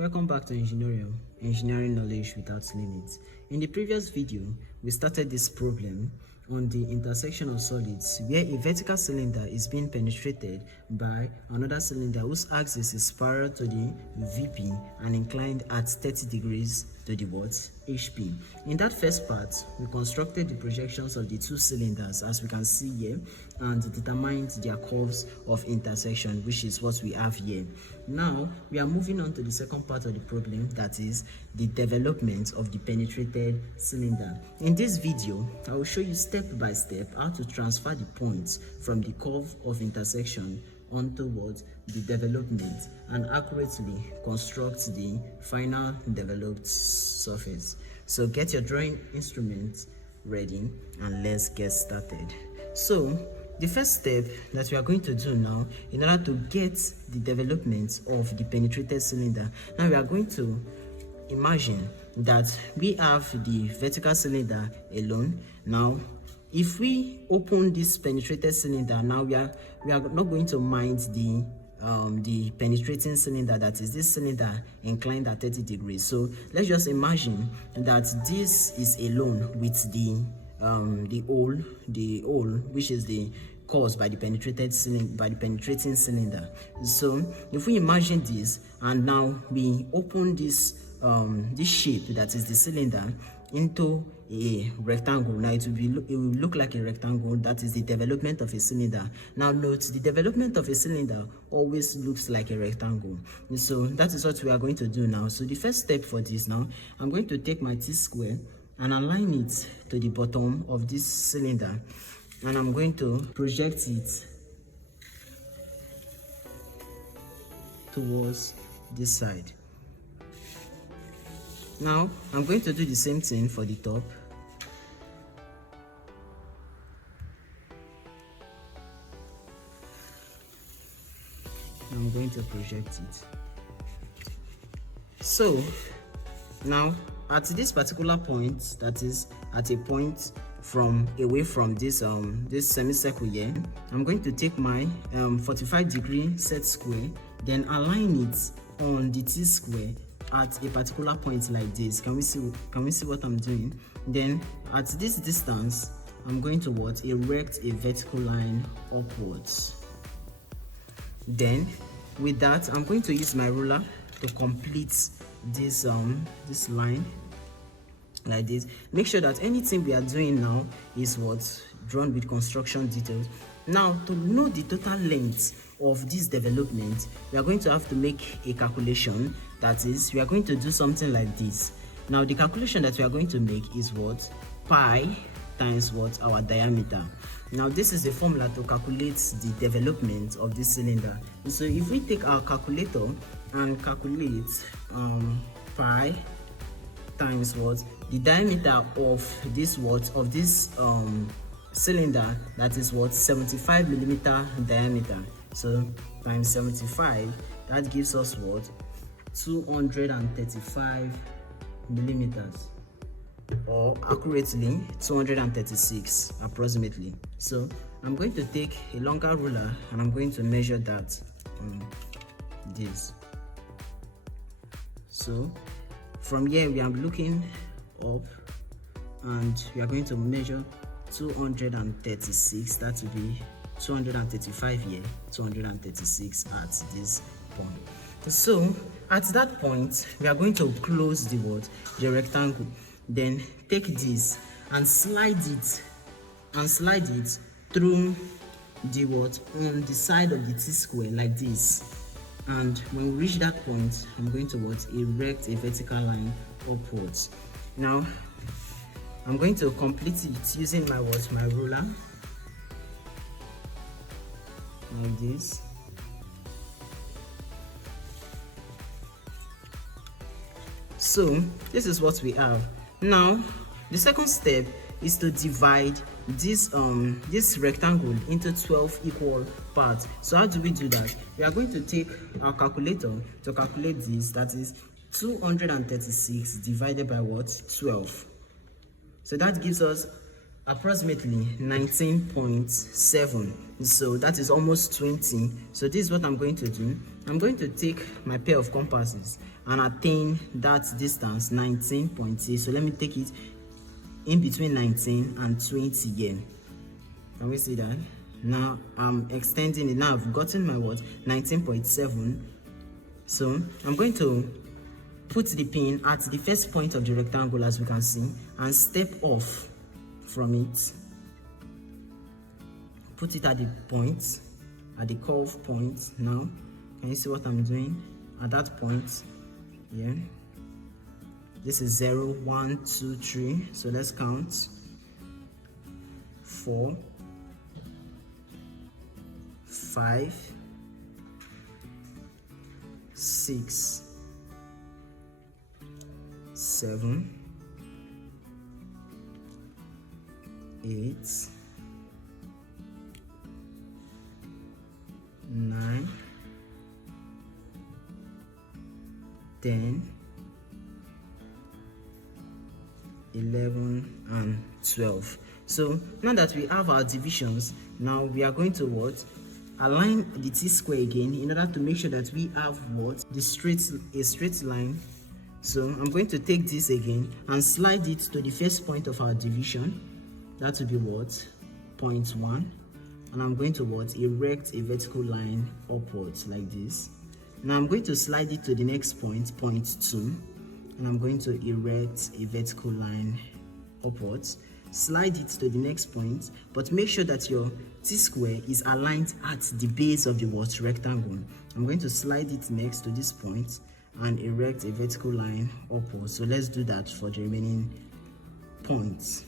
Welcome back to Enginorium, Engineering Knowledge Without Limits. In the previous video, we started this problem on the intersection of solids where a vertical cylinder is being penetrated by another cylinder whose axis is parallel to the VP and inclined at 30 degrees to the HP. In that first part, we constructed the projections of the two cylinders as we can see here and determined their curves of intersection, which is what we have here. Now, we are moving on to the second part of the problem, that is the development of the penetrated cylinder. In this video, I will show you step by step how to transfer the points from the curve of intersection onto what the development and accurately construct the final developed surface. So get your drawing instrument ready and let's get started. So the first step that we are going to do now in order to get the development of the penetrated cylinder, now we are going to imagine that we have the vertical cylinder alone. Now if we open this penetrated cylinder, now we are not going to mind the penetrating cylinder, that is this cylinder inclined at 30 degrees. So let's just imagine that this is alone with the hole which is the caused by the penetrating cylinder. So if we imagine this and now we open this shape, that is the cylinder, into a rectangle, now it will look like a rectangle. That is the development of a cylinder. Now note, the development of a cylinder always looks like a rectangle. And so that is what we are going to do now. So the first step for this, now I'm going to take my T-square and align it to the bottom of this cylinder, and I'm going to project it towards this side. Now I'm going to do the same thing for the top. I'm going to project it. So now at this particular point, that is at a point away from this semicircle here, I'm going to take my 45-degree set square, then align it on the T-square at a particular point like this. Can we see what I'm doing? Then at this distance, I'm going to erect a vertical line upwards. Then with that, I'm going to use my ruler to complete this line like this. Make sure that anything we are doing now is drawn with construction details. Now, to know the total length of this development, we are going to have to make a calculation. That is, we are going to do something like this. Now the calculation that we are going to make is pi times our diameter. Now this is the formula to calculate the development of this cylinder. So if we take our calculator and calculate pi times the diameter of this cylinder, that is 75 millimeter diameter. So times 75, that gives us 235 millimeters, or accurately 236 approximately. So I'm going to take a longer ruler and I'm going to measure that this. So from here we are looking up and we are going to measure 236. That will be 235 here, 236 at this point. So at that point, we are going to close the rectangle. Then take this and slide it through on the side of the T-square like this. And when we reach that point, I'm going to erect a vertical line upwards. Now I'm going to complete it using my ruler like this. So this is what we have. Now the second step is to divide this rectangle into 12 equal parts. So how do we do that? We are going to take our calculator to calculate this. That is 236 divided by 12. So that gives us approximately 19.7. So that is almost 20. So this is what I'm going to do. I'm going to take my pair of compasses and attain that distance 19.8. So let me take it in between 19 and 20 here. Can we see that? Now I'm extending it. Now I've gotten my what? 19.7. So I'm going to put the pin at the first point of the rectangle, as we can see, and step off from it. Put it at the point, at the curve point. Now can you see what I'm doing at that point? Yeah, this is 0, 1, 2, 3. So let's count. 4, 5, 6, 7, 8, 9, 10, 11, and 12. So now that we have our divisions, now we are going to what? Align the t-square again in order to make sure that we have what? A straight line. So I'm going to take this again and slide it to the first point of our division. That will be what? Point 1. And I'm going to what? Erect a vertical line upwards like this. Now I'm going to slide it to the next point, point 2. And I'm going to erect a vertical line upwards. Slide it to the next point, but make sure that your t-square is aligned at the base of the what? Rectangle. I'm going to slide it next to this point and erect a vertical line upwards. So let's do that for the remaining points.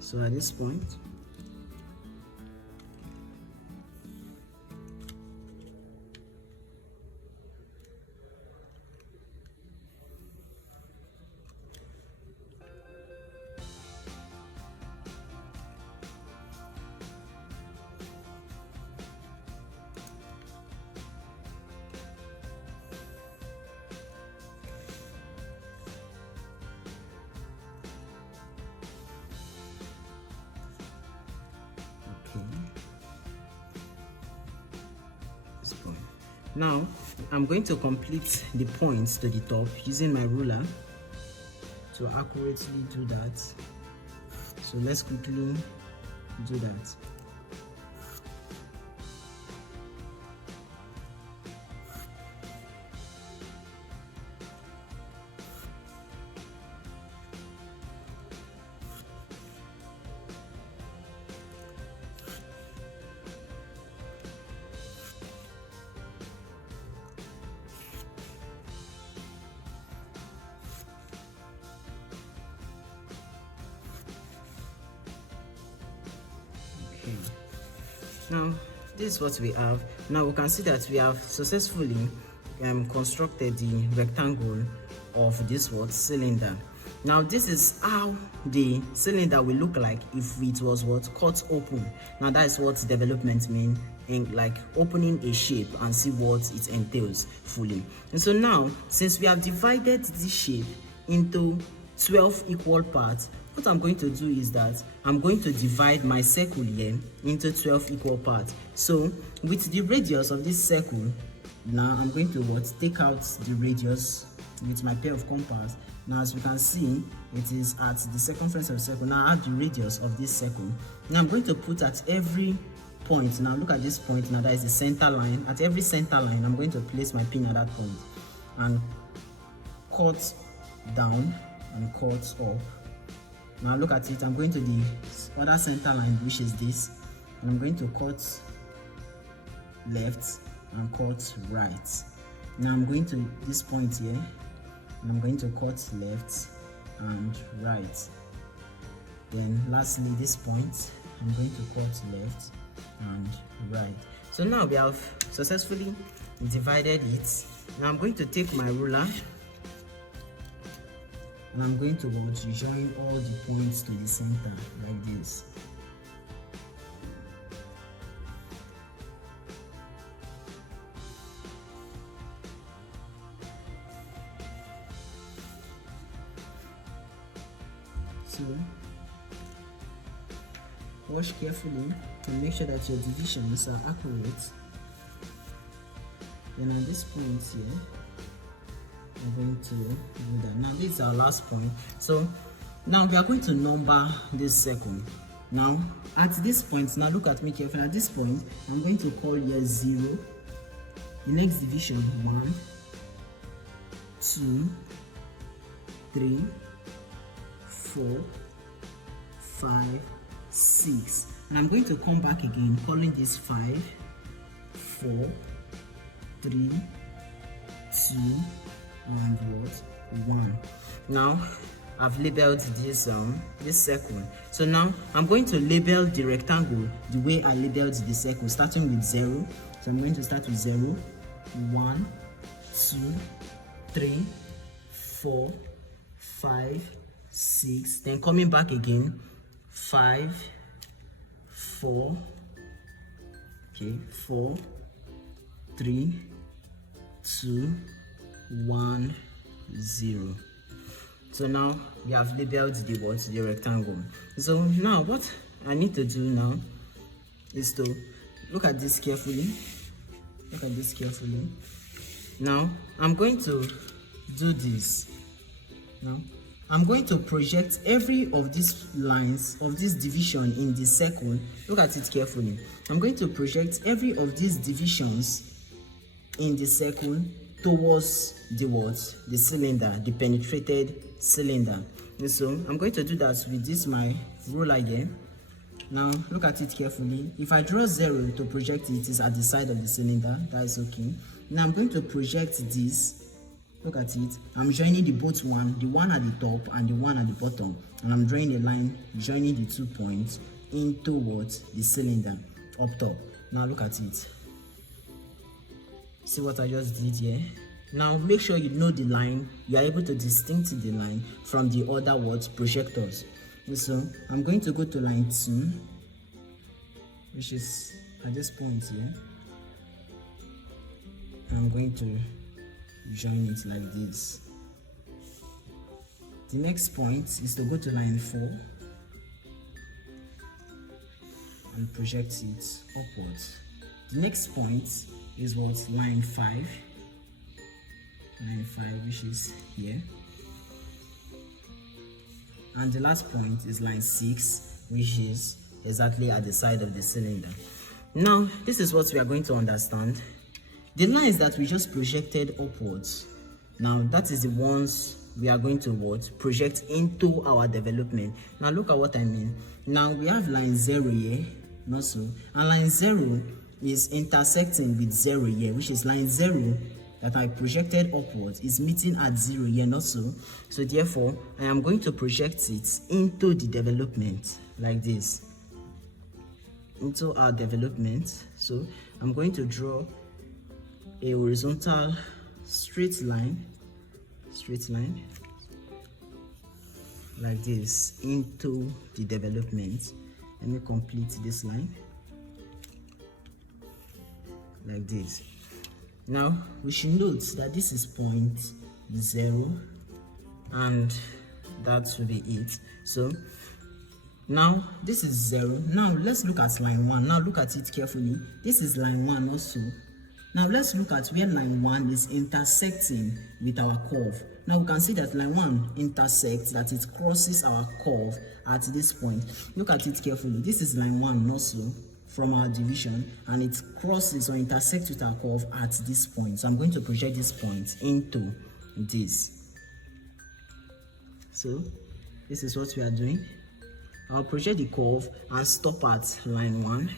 So at this point, this point. Now I'm going to complete the points to the top using my ruler to accurately do that. So let's quickly do that. Now this is what we have. Now we can see that we have successfully constructed the rectangle of this what? Cylinder. Now this is how the cylinder will look like if it was what? Cut open. Now that is what development means, in like opening a shape and see what it entails fully. And so now, since we have divided this shape into 12 equal parts, what I'm going to do is that I'm going to divide my circle here into 12 equal parts. So with the radius of this circle, now I'm going to what? Take out the radius with my pair of compass. Now as we can see, it is at the circumference of the circle. Now I have the radius of this circle. Now I'm going to put at every point. Now look at this point. Now that is the center line. At every center line, I'm going to place my pin at that point and cut down and cut up. Now look at it. I'm going to the other center line, which is this, and I'm going to cut left and cut right. Now I'm going to this point here, and I'm going to cut left and right. Then lastly, this point, I'm going to cut left and right. So now we have successfully divided it. Now I'm going to take my ruler and I'm going to join all the points to the center like this. So watch carefully and make sure that your divisions are accurate. Then at this point here, I'm going to do that. Now this is our last point. So now we are going to number this circle. Now at this point, now look at me carefully. At this point, I'm going to call here 0. The next division 1, 2, 3, 4, 5, 6. And I'm going to come back again, calling this 5, 4, 3, 2, and what? 1. Now I've labeled this circle. So now I'm going to label the rectangle the way I labeled the circle, starting with 0. So I'm going to start with 0, 1, 2, 3, 4, 5, 6. Then coming back again, 5, 4, okay, 4, 3, 2, 1, 0. So now we have labeled the rectangle. So now what I need to do now is to look at this carefully. Look at this carefully. Now I'm going to do this. Now I'm going to project every of these lines of this division in the circle. Look at it carefully. I'm going to project every of these divisions in the circle towards the cylinder, the penetrated cylinder. And so I'm going to do that with this my ruler here. Now look at it carefully. If I draw 0 to project it is at the side of the cylinder, that is okay. Now I'm going to project this. Look at it. I'm joining the both one, the one at the top and the one at the bottom, and I'm drawing a line joining the 2 points in towards the cylinder up top. Now look at it. See what I just did here? Now make sure you know the line. You are able to distinguish the line from the other projectors. And so I'm going to go to line 2, which is at this point here. And I'm going to join it like this. The next point is to go to line 4 and project it upwards. The next point is what? Line 5. Line 5, which is here. And the last point is line 6, which is exactly at the side of the cylinder. Now, this is what we are going to understand. The lines that we just projected upwards, now that is the ones we are going to project into our development. Now look at what I mean. Now we have line 0 here, not so, and line 0 is intersecting with 0 here, which is line 0 that I projected upwards is meeting at 0 here, not so. So therefore, I am going to project it into the development like this, into our development. So I'm going to draw a horizontal straight line like this into the development. Let me complete this line like this. Now we should note that this is point 0 and that will be it. So now this is 0. Now let's look at line 1. Now look at it carefully. This is line 1 also. Now let's look at where line 1 is intersecting with our curve. Now we can see that line 1 intersects, that it crosses our curve at this point. Look at it carefully. This is line 1 also from our division, and it crosses or intersects with our curve at this point. So I'm going to project this point into this. So this is what we are doing. I'll project the curve and stop at line 1.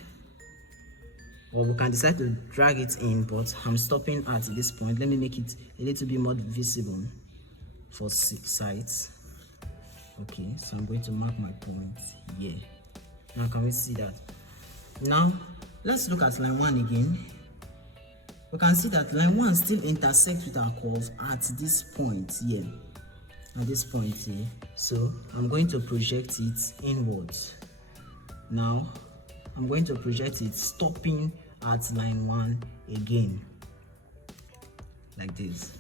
Or we can decide to drag it in, but I'm stopping at this point. Let me make it a little bit more visible for 6 sides. Okay, so I'm going to mark my point here. Now can we see that? Now let's look at line 1 again. We can see that line 1 still intersects with our curve at this point here. At this point here. So I'm going to project it inwards. Now I'm going to project it stopping at line 1 again, like this.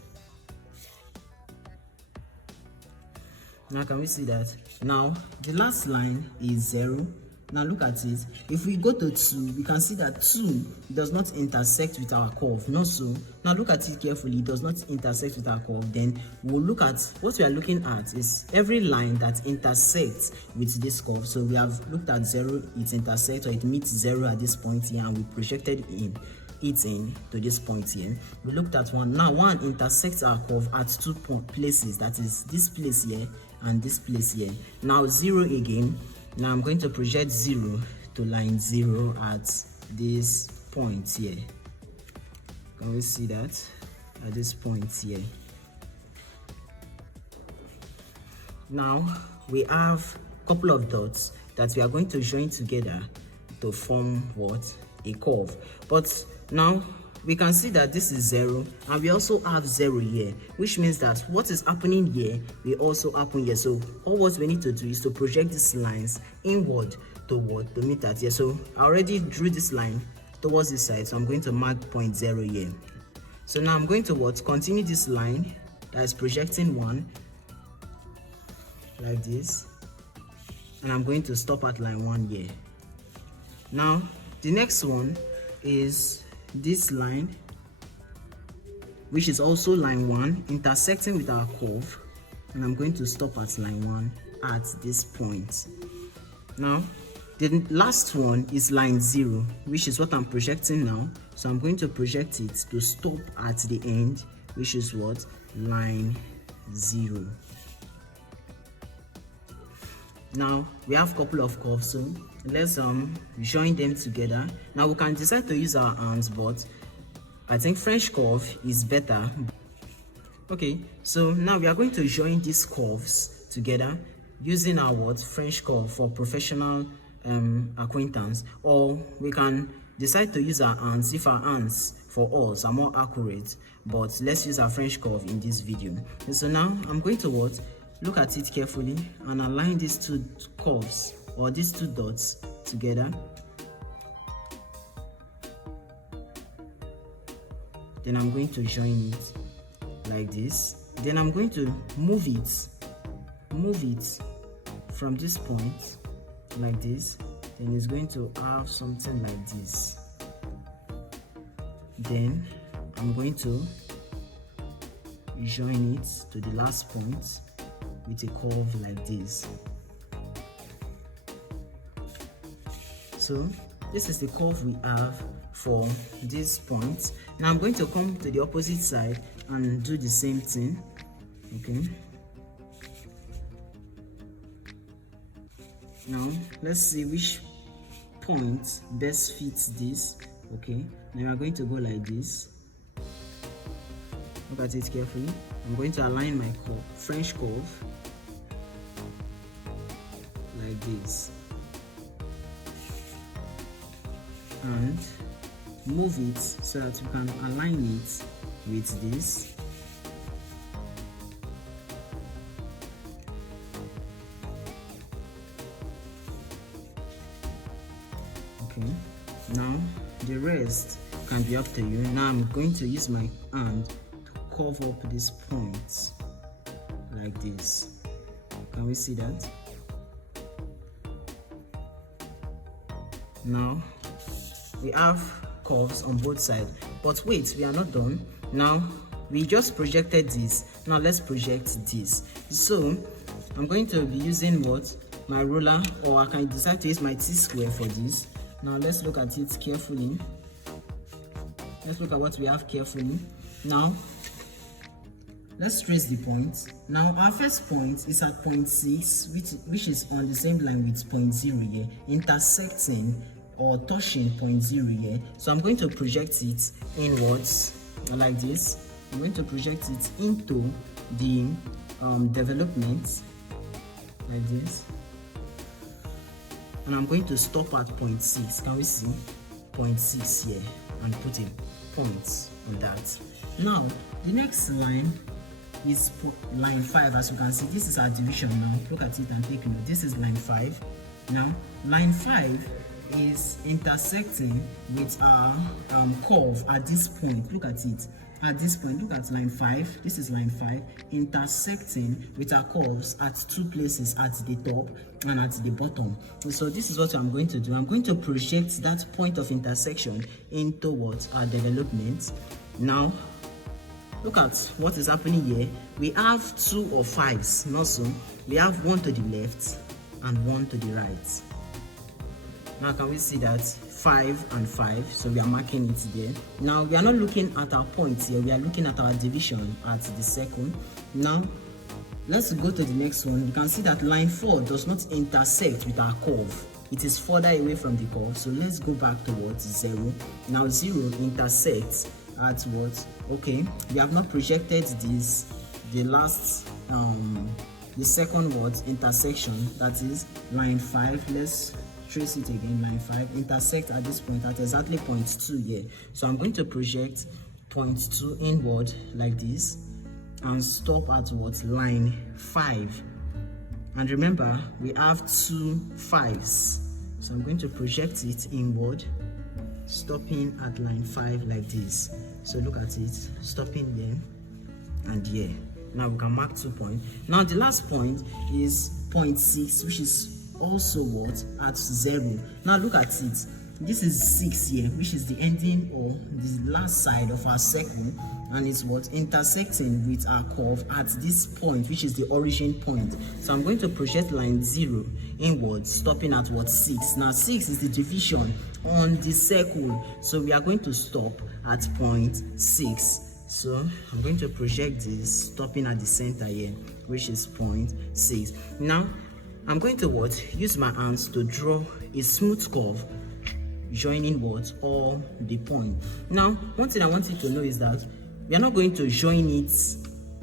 Now can we see that? Now the last line is 0. Now look at it. If we go to 2, we can see that 2 does not intersect with our curve. Not so. Now look at it carefully. It does not intersect with our curve. Then we'll look at what we are looking at is every line that intersects with this curve. So we have looked at 0, it intersects or it meets 0 at this point here, and we projected it in to this point here. We looked at 1. Now 1 intersects our curve at 2 places, that is this place here and this place here. Now 0 again. Now I'm going to project 0 to line 0 at this point here. Can we see that? At this point here. Now we have a couple of dots that we are going to join together to form what? A curve. But now we can see that this is 0, and we also have 0 here, which means that what is happening here will also happen here. So all what we need to do is to project these lines inward to meet that here. So I already drew this line towards this side, so I'm going to mark point 0 here. So now I'm going to continue this line that is projecting 1 like this, and I'm going to stop at line 1 here. Now the next one is this line, which is also line 1 intersecting with our curve, and I'm going to stop at line 1 at this point. Now the last one is line 0, which is what I'm projecting now, so I'm going to project it to stop at the end, which is what? Line 0. Now we have a couple of curves, so let's join them together. Now we can decide to use our hands, but I think French curve is better. Okay, so now we are going to join these curves together using our French curve for professional acquaintance, or we can decide to use our hands if our hands for us are more accurate, but let's use our French curve in this video. And so now I'm going to look at it carefully and align these two curves or these two dots together. Then I'm going to join it like this. Then I'm going to move it from this point like this. Then it's going to have something like this. Then I'm going to join it to the last point with a curve like this. So this is the curve we have for this point. Now I'm going to come to the opposite side and do the same thing. Okay, now let's see which point best fits this. Okay, now we're going to go like this. Look at it carefully. I'm going to align my French curve like this and move it so that we can align it with this. Okay, now the rest can be up to you. Now I'm going to use my hand to cover up these points like this. Can we see that? Now we have curves on both sides, but wait, we are not done. Now we just projected this. Now let's project this. So I'm going to be using my ruler, or I can decide to use my T-square for this. Now let's look at it carefully. Let's look at what we have carefully. Now let's trace the points. Now our first point is at point 6, which is on the same line with point 0 here, intersecting or touching point 0 here. So I'm going to project it inwards like this. I'm going to project it into the development like this, and I'm going to stop at point 6. Can we see point 6 here and put a point on that? Now the next line is line 5. As you can see, this is our division. Now look at it and take note. This is line 5. Now line 5 is intersecting with our curve at this point. Look at it. at this point, look at line 5. This is line 5 intersecting with our curves at two places, at the top and at the bottom. So this is what I'm going to do. I'm going to project that point of intersection into what our development. Now look at what is happening here. We have 2 of 5s, not so. We have one to the left and one to the right. Now can we see that 5 and 5, so we are marking it there. Now we are not looking at our points here, we are looking at our division at the circle. Now let's go to the next one. You can see that line 4 does not intersect with our curve. It is further away from the curve, so let's go back towards 0. Now 0 intersects at what? Okay, we have not projected this, the last the second word intersection, that is line 5. Let's trace it again. Line 5 intersect at this point at exactly point 2 here. So I'm going to project point 2 inward like this and stop at what? Line 5. And remember, we have 2 5s, so I'm going to project it inward, stopping at line 5 like this. So look at it, stopping there and here. Now we can mark 2 points. Now the last point is point 6, which is also what? At 0. Now look at it. This is 6 here, which is the ending or the last side of our circle, and it's what? Intersecting with our curve at this point, which is the origin point. So I'm going to project line 0 inward, stopping at what? 6. Now 6 is the division on the circle, so we are going to stop at point 6. So I'm going to project this, stopping at the center here, which is point 6. Now I'm going to what? Use my hands to draw a smooth curve joining what? All the point. Now one thing I want you to know is that we are not going to join it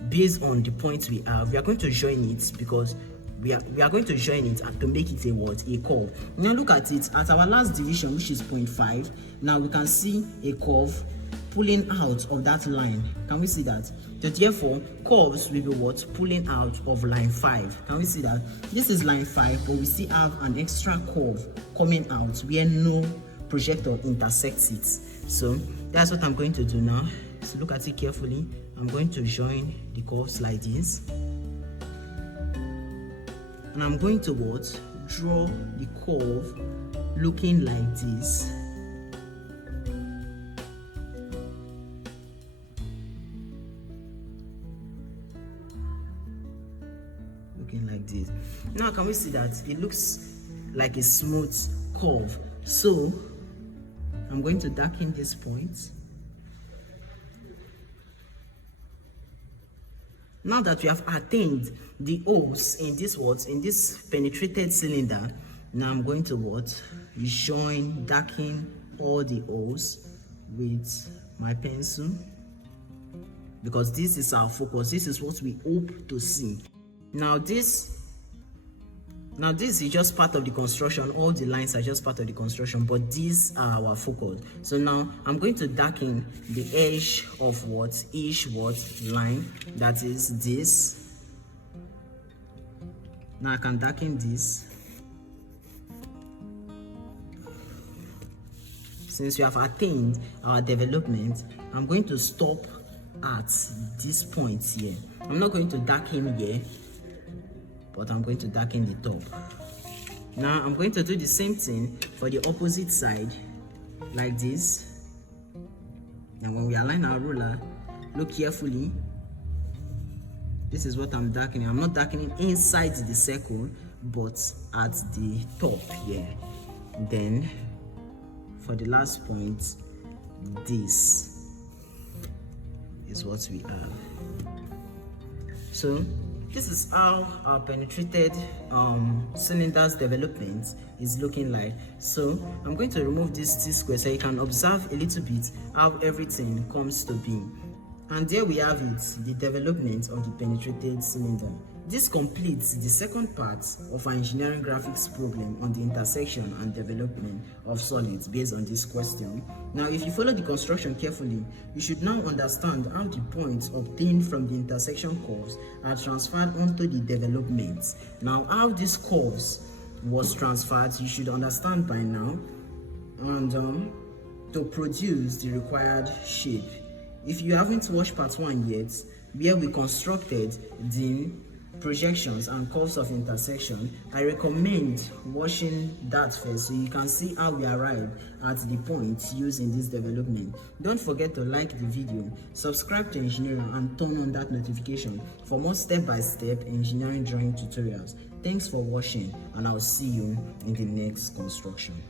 based on the points we have. We are going to join it because we are going to join it to make it a what? A curve. Now look at it. At our last division, which is 0.5, now we can see a curve pulling out of that line. Can we see that? So therefore, curves will be what? Pulling out of line 5. Can we see that? This is line 5, but we still have an extra curve coming out where no projector intersects it. So that's what I'm going to do now. So look at it carefully. I'm going to join the curves like this, and I'm going to what? Draw the curve looking like this. Like this. Now can we see that it looks like a smooth curve? So I'm going to darken this point. Now that we have attained the holes in this what? In this penetrated cylinder, now I'm going to what? Darken all the holes with my pencil, because this is our focus. This is what we hope to see. Now this is just part of the construction. All the lines are just part of the construction, but these are our focus. So now I'm going to darken the edge of what? Each what? Line, that is this. Now I can darken this. Since we have attained our development, I'm going to stop at this point here. I'm not going to darken here, but I'm going to darken the top. Now I'm going to do the same thing for the opposite side, like this. And when we align our ruler, look carefully. This is what I'm darkening. I'm not darkening inside the circle, but at the top here. Then for the last point, this is what we have. So this is how our penetrated cylinders development is looking like. So I'm going to remove this T-square so you can observe a little bit how everything comes to be. And there we have it, the development of the penetrated cylinder. This completes the second part of our engineering graphics problem on the intersection and development of solids based on this question. Now, if you follow the construction carefully, you should now understand how the points obtained from the intersection curves are transferred onto the development. Now, how these curves was transferred, you should understand by now, and to produce the required shape If you haven't watched part 1 yet, where we constructed the projections and curves of intersection, I recommend watching that first so you can see how we arrived at the points used in this development. Don't forget to like the video, subscribe to Enginorium, and turn on that notification for more step-by-step engineering drawing tutorials. Thanks for watching, and I'll see you in the next construction.